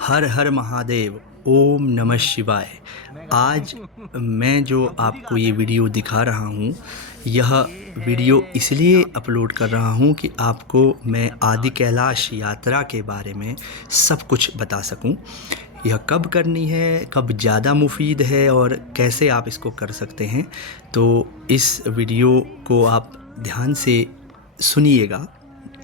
हर हर महादेव, ओम नमः शिवाय। आज मैं जो आपको ये वीडियो दिखा रहा हूँ, यह वीडियो इसलिए अपलोड कर रहा हूँ कि आपको मैं आदि कैलाश यात्रा के बारे में सब कुछ बता सकूँ। यह कब करनी है, कब ज़्यादा मुफीद है और कैसे आप इसको कर सकते हैं। तो इस वीडियो को आप ध्यान से सुनिएगा।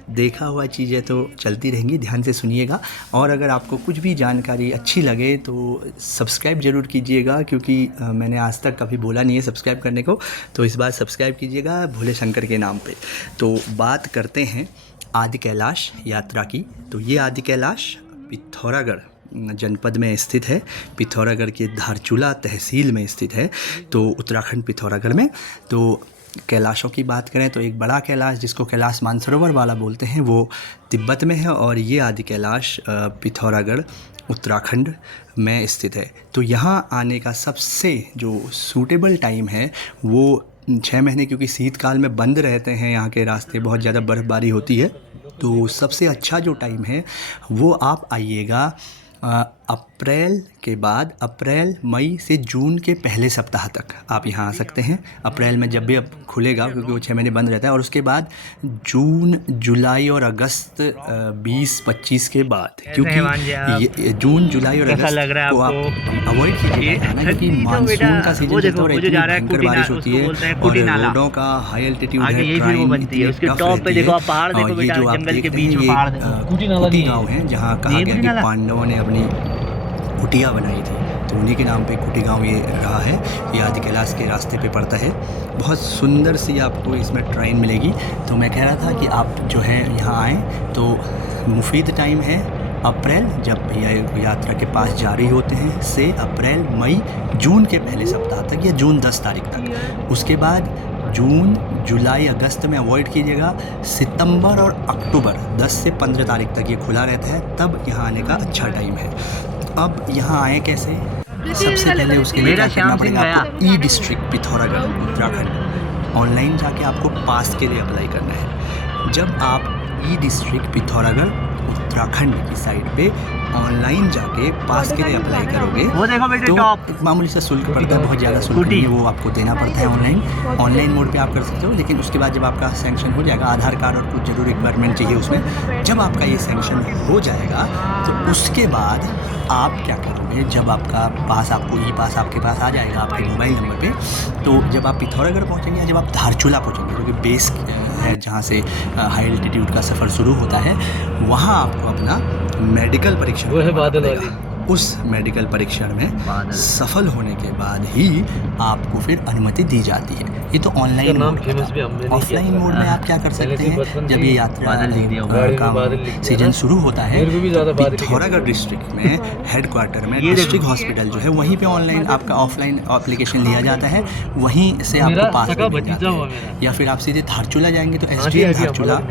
देखा हुआ चीज़ें तो चलती रहेंगी, ध्यान से सुनिएगा। और अगर आपको कुछ भी जानकारी अच्छी लगे तो सब्सक्राइब ज़रूर कीजिएगा, क्योंकि मैंने आज तक कभी बोला नहीं है सब्सक्राइब करने को, तो इस बार सब्सक्राइब कीजिएगा भोले शंकर के नाम पे। तो बात करते हैं आदि कैलाश यात्रा की। तो ये आदि कैलाश पिथौरागढ़ जनपद में स्थित है, पिथौरागढ़ के धारचूला तहसील में स्थित है, तो उत्तराखंड पिथौरागढ़ में। तो कैलाशों की बात करें तो एक बड़ा कैलाश जिसको कैलाश मानसरोवर वाला बोलते हैं वो तिब्बत में है, और ये आदि कैलाश पिथौरागढ़ उत्तराखंड में स्थित है। तो यहाँ आने का सबसे जो सूटेबल टाइम है वो 6 महीने, क्योंकि शीतकाल में बंद रहते हैं यहाँ के रास्ते, बहुत ज़्यादा बर्फ़बारी होती है। तो सबसे अच्छा जो टाइम है वो आप आइएगा अप्रैल के बाद, अप्रैल मई से जून के पहले सप्ताह तक आप यहाँ आ सकते हैं। अप्रैल में जब भी अब खुलेगा, क्योंकि वो 6 महीने बंद रहता है, और उसके बाद जून जुलाई और अगस्त 20-25 के बाद, क्योंकि ये जून जुलाई और अगस्त को आप अवॉइड कीजिएगा, क्योंकि मानसून का सीजन चलता है और इतनी भयंकर बारिश होती है और रोडों का हाई एल्टीट्यूड है, क्राइम इतनी टफ रहती है। और ये जो आप देख रहे हैं ये कुटी गाँव है, जहाँ कहा गया कि पांडवों ने अपनी कुटिया बनाई थी, तो उन्हीं के नाम पे कुटी गांव ये रहा है। ये आदि कैलाश के रास्ते पे पड़ता है। बहुत सुंदर सी आपको इसमें ट्रेन मिलेगी। तो मैं कह रहा था कि आप जो है यहाँ आएँ तो मुफीद टाइम है अप्रैल, जब यह यात्रा के पास जारी होते हैं, से अप्रैल मई जून के पहले सप्ताह तक या जून 10 तारीख तक। उसके बाद जून जुलाई अगस्त में अवॉइड कीजिएगा। सितंबर और अक्टूबर 10 से 15 तारीख तक ये खुला रहता है, तब यहाँ आने का अच्छा टाइम है। अब यहाँ आए कैसे? सबसे पहले उसके लिए क्या करना पड़ेगा आपको? ई डिस्ट्रिक्ट पिथौरागढ़ उत्तराखंड ऑनलाइन जाके आपको पास के लिए अप्लाई करना है। जब आप ई डिस्ट्रिक्ट पिथौरागढ़ उत्तराखंड की साइट पे ऑनलाइन जाके पास के लिए अप्लाई करोगे तो एक मामूली सा शुल्क पड़ता है, बहुत ज़्यादा शुल्क नहीं है, वो आपको देना पड़ता है। ऑनलाइन मोड पे आप कर सकते हो। लेकिन उसके बाद जब आपका सैंक्शन हो जाएगा, आधार कार्ड और कुछ जरूर रिक्वायरमेंट चाहिए उसमें, जब आपका ये सैंक्शन हो जाएगा तो उसके बाद आप क्या करोगे? जब आपका पास, आपको ई पास आपके पास आ जाएगा आपके मोबाइल नंबर पे, तो जब आप पिथौरागढ़ पहुँचेंगे या जब आप धारचूला पहुँचेंगे, क्योंकि बेस है जहाँ से हाई एल्टीट्यूड का सफ़र शुरू होता है, वहाँ आपको अपना मेडिकल परीक्षण उस मेडिकल परीक्षण में सफल होने के बाद ही आपको फिर अनुमति दी जाती है। ये तो ऑनलाइन मोड है। ऑफलाइन मोड में आप क्या कर सकते हैं? जब ये यात्रा का सीजन शुरू होता है तो पिथौरागढ़ डिस्ट्रिक्ट में हेडक्वार्टर में डिस्ट्रिक्ट हॉस्पिटल जो है, वहीं पे ऑनलाइन आपका ऑफलाइन एप्लीकेशन लिया जाता है, वहीं से आपको पास मिल जाता है। या फिर आप सीधे धारचूला जाएंगे तो SDM धारचूला,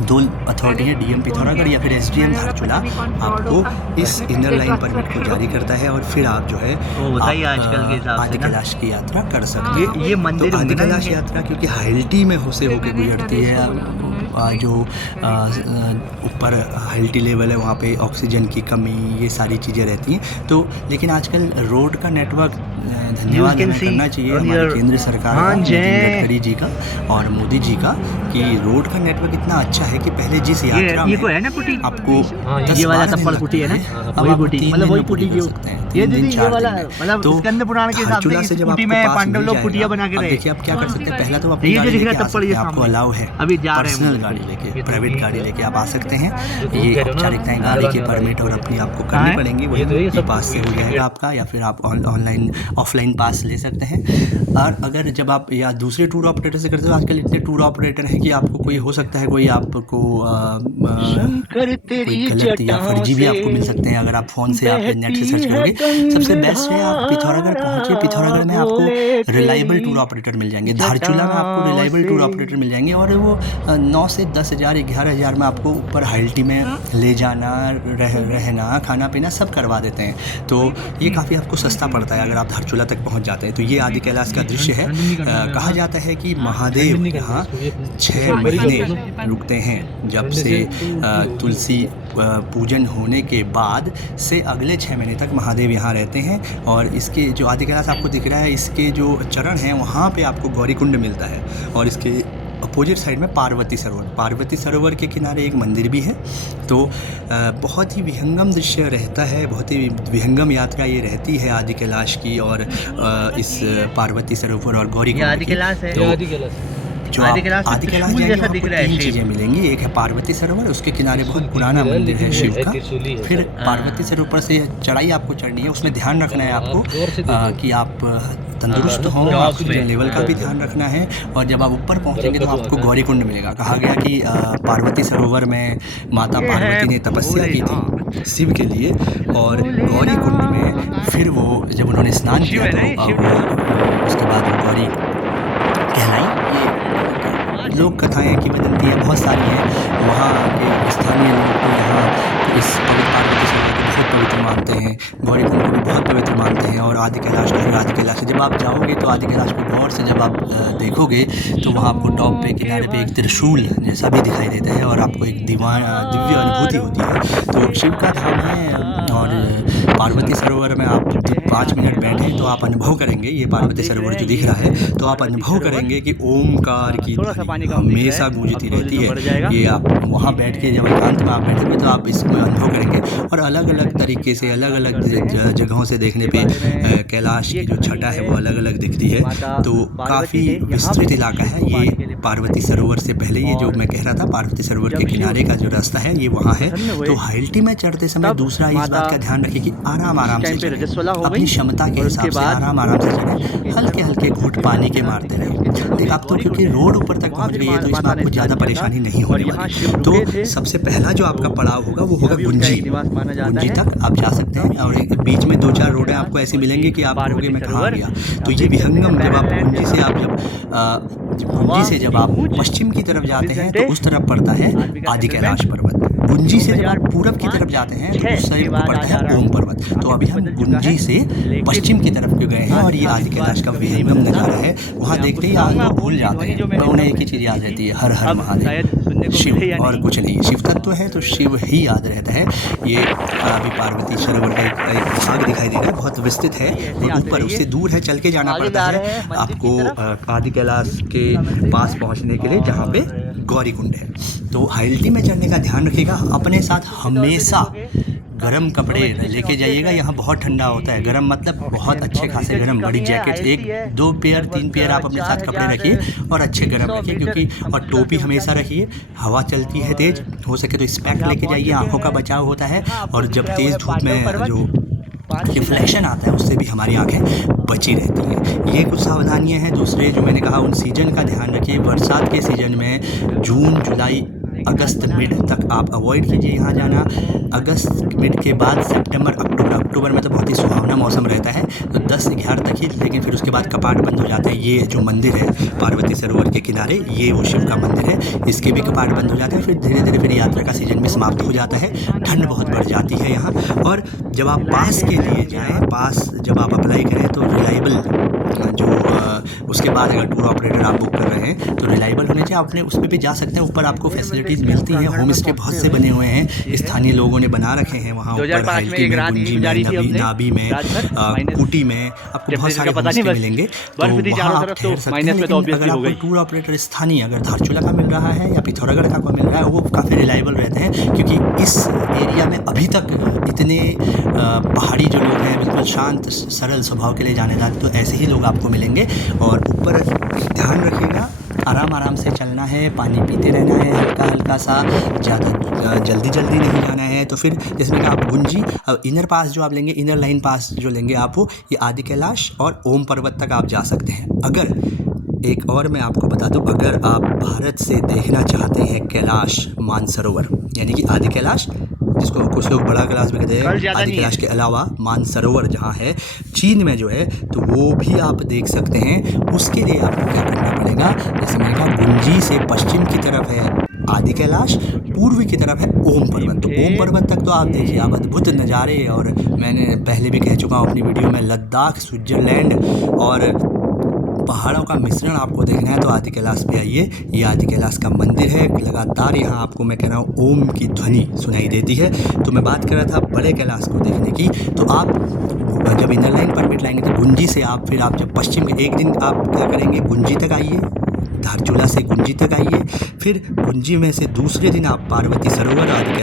2 अथॉरिटी है, DM पिथौरागढ़ या फिर SDM धारचूला, आपको इस इनर लाइन परमिट को जारी करता है, और फिर आप जो है आदि कैलाश की यात्रा कर सकते हैं। ये मंदिर तो आदि कैलाश यात्रा क्योंकि हाइल्टी में से होकर गुजरती है, जो ऊपर हाइल्टी लेवल है वहाँ पे ऑक्सीजन की कमी, ये सारी चीज़ें रहती हैं। तो लेकिन आजकल रोड का नेटवर्क, धन्यवाद करना चाहिए हमारे केंद्र सरकार का, गडकरी जी का और मोदी जी का, कि रोड का नेटवर्क इतना अच्छा है कि पहले जिस यात्रा में आपको 10-12 कुटी है ना, अब आप 3 दिन में पुटी कर सकते हैं, 3 दिन 4 दिन। तो धारचूला से जब आपको पास मिल जाएगा, अब देखिए आप क्या कर सकते हैं। पहला तो अपनी गाड़ी लेके आ सकते हैं, आपको अलाउ है पर्सनल गाड़ी लेके, प्राइवेट गाड़ी लेके आप आ सकते हैं। ये औपचारिकताएं गाड़ी के परमिट और अपनी आपको करनी पड़ेंगी, वही ई पास से हो जाएगा आपका, या फिर आप ऑनलाइन ऑफलाइन पास ले सकते हैं। और अगर जब आप या दूसरे टूर ऑपरेटर से करते हो, आजकल इतने टूर ऑपरेटर हैं कि आपको कोई हो सकता है कोई आपको कोई गलत या फर्जी भी आपको मिल सकते हैं, अगर आप फ़ोन से आप नेट से सर्च करोगे। सबसे बेस्ट है आप पिथौरागढ़ पहुँचे, पिथौरागढ़ में आपको रिलायबल टूर ऑपरेटर मिल जाएंगे, धारचूला में आपको रिलायबल टूर ऑपरेटर मिल जाएंगे, और वो 9 से 10 हज़ार 11 हज़ार में आपको ऊपर हाइल्टी में ले जाना, रहना, खाना पीना सब करवा देते हैं। तो ये काफ़ी आपको सस्ता पड़ता है अगर आप धारचूला तक पहुंच जाते हैं। तो ये आदि कैलाश का दृश्य है। कहा जाता है कि महादेव यहाँ 6 महीने रुकते हैं, जब से तुलसी पूजन होने के बाद से अगले 6 महीने तक महादेव यहाँ रहते हैं। और इसके जो आदि कैलाश आपको दिख रहा है, इसके जो चरण हैं वहाँ पे आपको गौरीकुंड मिलता है। और इसके अपोजिट साइड में पार्वती सरोवर के किनारे एक मंदिर भी है। तो बहुत ही विहंगम दृश्य रहता है, बहुत ही विहंगम यात्रा ये रहती है आदि कैलाश की और इस पार्वती सरोवर और गौरीकुंड की। आदि कैलाश है। जो आदि कैलाश जाएंगे आपको 3 चीज़ें मिलेंगी। एक है पार्वती सरोवर, उसके किनारे बहुत पुराना मंदिर है शिव का। फिर पार्वती सरोवर से चढ़ाई आपको चढ़नी है, उसमें ध्यान रखना है आपको कि आप तंदुरुस्त हों, ऑक्सीजन लेवल का भी ध्यान रखना है। और जब आप ऊपर पहुंचेंगे तो आपको गौरीकुंड मिलेगा। कहा गया कि पार्वती सरोवर में माता पार्वती ने तपस्या की थी शिव के लिए, और गौरीकुंड में फिर वो जब उन्होंने स्नान किया तो उसके बाद वो गौरी कहलाई। ये लोक कथाएँ की किंवदंतियाँ बहुत सारी हैं। वहाँ के स्थानीय लोग तो यहाँ इस पार्वती सरोवर को बहुत पवित्र मानते हैं, गौरीकुंड को भी बहुत पवित्र मानते हैं। और आदि कैलाश जब आप जाओगे तो आदि कैलाश को गौर से जब आप देखोगे तो वहाँ आपको टॉप पे किनारे पे एक त्रिशूल जैसा भी दिखाई देता है और आपको एक दिव्य अनुभूति होती है। तो शिव का धाम है। और पार्वती सरोवर में आप 5 मिनट बैठे तो आप अनुभव करेंगे, ये पार्वती सरोवर जो दिख रहा है तो आप अनुभव करेंगे कि ओमकार की ध्वनि हमेशा गूंजती रहती है। ये आप वहाँ बैठ के जब एकांत में आप बैठेंगे तो आप इसमें अनुभव करेंगे। और अलग अलग तरीके से अलग अलग जगहों से देखने पे कैलाश की जो छटा है वो अलग अलग दिखती है। तो काफ़ी विस्तृत इलाका है ये पार्वती सरोवर से पहले। ये जो मैं कह रहा था पार्वती सरोवर के किनारे का जो रास्ता है ये वहाँ है। तो हाइल्टी में चढ़ते समय दूसरा इस बात का ध्यान रखिए कि आराम से चढ़ें, अपनी क्षमता के हिसाब से आराम से चढ़ें, हल्के हल्के घूंट पानी के मारते रहें। देख आप तो क्योंकि रोड ऊपर तक पहुँच गई है तो इसमें आपको ज़्यादा परेशानी नहीं होने वाली। तो सबसे पहला जो आपका पड़ाव होगा वो होगा गुंजी तक आप जा सकते हैं। और एक बीच में 2-4 रोडें आपको ऐसी मिलेंगी कि आप कहोगे मैं कहाँ गया। तो ये विहंगम जब आप गुंजी से जब आप पश्चिम की तरफ जाते हैं तो उस तरफ पड़ता है आदि कैलाश पर्वत। गुंजी से जब आप पूरब की तरफ जाते हैं तो उस साइड को पड़ता है ओम पर्वत। तो अभी हम गुंजी से पश्चिम की तरफ गए हैं और ये आदि कैलाश का विहंगम नज़ारा है। वहाँ देखते ही आप लोग भूल जाते हैं, तो उन्हें एक ही चीज़ याद रहती है, हर हर महादेव, शिव और कुछ नहीं। शिव तत्व है तो शिव ही याद रहता है। ये अभी पार्वती सरोवर का एक भाग दिखाई दे रहा है, बहुत विस्तृत है और ऊपर उससे दूर है, चल के जाना पड़ता है आपको आदि कैलाश के पास पहुँचने के लिए जहाँ पे गौरीकुंड है। तो हाइल्टी में चढ़ने का ध्यान रखिएगा, अपने साथ हमेशा गर्म कपड़े लेके जाइएगा। यहाँ बहुत ठंडा होता है, गर्म मतलब बहुत अच्छे खासे गर्म, बड़ी जैकेट 1-2 पेयर 3 पेयर आप अपने साथ कपड़े रखिए और अच्छे गर्म रखिए। क्योंकि और टोपी हमेशा रखिए, हवा चलती है तेज़, हो सके तो स्पेक्ट लेके जाइए, आँखों का बचाव होता है। और जब तेज़ धूप में जो रिफ्लेक्शन आता है उससे भी हमारी आंखें बची रहती हैं। ये कुछ सावधानियां हैं। दूसरे जो मैंने कहा उन सीजन का ध्यान रखिए। बरसात के सीजन में जून जुलाई अगस्त मिड तक आप अवॉइड कीजिए यहाँ जाना। अगस्त मिड के बाद सितंबर अक्टूबर में तो बहुत ही सुहावना मौसम रहता है, तो 10-11 तक ही। लेकिन फिर उसके बाद कपाट बंद हो जाते हैं। ये जो मंदिर है पार्वती सरोवर के किनारे, ये वो शिव का मंदिर है, इसके भी कपाट बंद हो जाते हैं। फिर धीरे धीरे फिर यात्रा का सीजन भी समाप्त हो जाता है, ठंड बहुत बढ़ जाती है यहाँ। और जब आप पास के लिए जाएँ, पास जब आप अप्लाई करें तो रिलायबल जो उसके बाद अगर टूर ऑपरेटर आप बुक कर रहे हैं तो रिलायबल होने चाहिए। आप अपने उस पर भी जा सकते हैं, ऊपर आपको फैसिलिटीज़ मिलती हैं। होम स्टे बहुत से बने हुए हैं, स्थानीय लोगों ने बना रखे हैं वहाँ ऊपर हाइल्टी में, गुंजी में, नाभी में, कुटी में आपको बहुत सारे होम स्टे मिलेंगे। तो वहाँ आप ठहर सकते हैं। लेकिन अगर आपको टूर ऑपरेटर स्थानीय अगर धारचूला का मिल रहा है या पिथौरागढ़ का कोई मिल रहा है, वो काफ़ी रिलायबल रहते हैं। क्योंकि इस एरिया में अभी तक इतने पहाड़ी जो लोग हैं बिल्कुल शांत सरल स्वभाव के लिए जाने जाते, तो ऐसे ही लोग आपको मिलेंगे। और ऊपर ध्यान रखिएगा, आराम से चलना है, पानी पीते रहना है, हल्का सा, ज़्यादा जल्दी नहीं जाना है। तो फिर जिसमें कि आप गुंजी और इनर पास जो आप लेंगे, इनर लाइन पास जो लेंगे आप, वो ये आदि कैलाश और ओम पर्वत तक आप जा सकते हैं। अगर एक और मैं आपको बता दूं, अगर आप भारत से देखना चाहते हैं कैलाश मानसरोवर यानी कि आदि कैलाश, जिसको कुछ लोग बड़ा कैलाश भी कहते हैं, आदि कैलाश के अलावा मानसरोवर जहाँ है चीन में जो है, तो वो भी आप देख सकते हैं। उसके लिए आपको क्या करना पड़ेगा, जैसे मैंने कहा गुंजी से पश्चिम की तरफ है आदि कैलाश, पूर्व की तरफ है ओम पर्वत। तो ओम पर्वत तक तो आप देखिए, आप अद्भुत नज़ारे। और मैंने पहले भी कह चुका हूँ अपनी वीडियो में, लद्दाख, स्विट्ज़रलैंड और पहाड़ों का मिश्रण आपको देखना है तो आदि कैलाश पे आइए। ये आदि कैलाश का मंदिर है। लगातार यहाँ आपको मैं कह रहा हूँ ओम की ध्वनि सुनाई देती है। तो मैं बात कर रहा था बड़े कैलाश को देखने की, तो आप जब इनर लाइन परमिट लाएंगे तो गुंजी से आप जब पश्चिम के एक दिन आप क्या करेंगे, गुंजी तक आइए, धारचूला से गुंजी तक आइए, फिर गुंजी में से दूसरे दिन आप पार्वती सरोवर आदि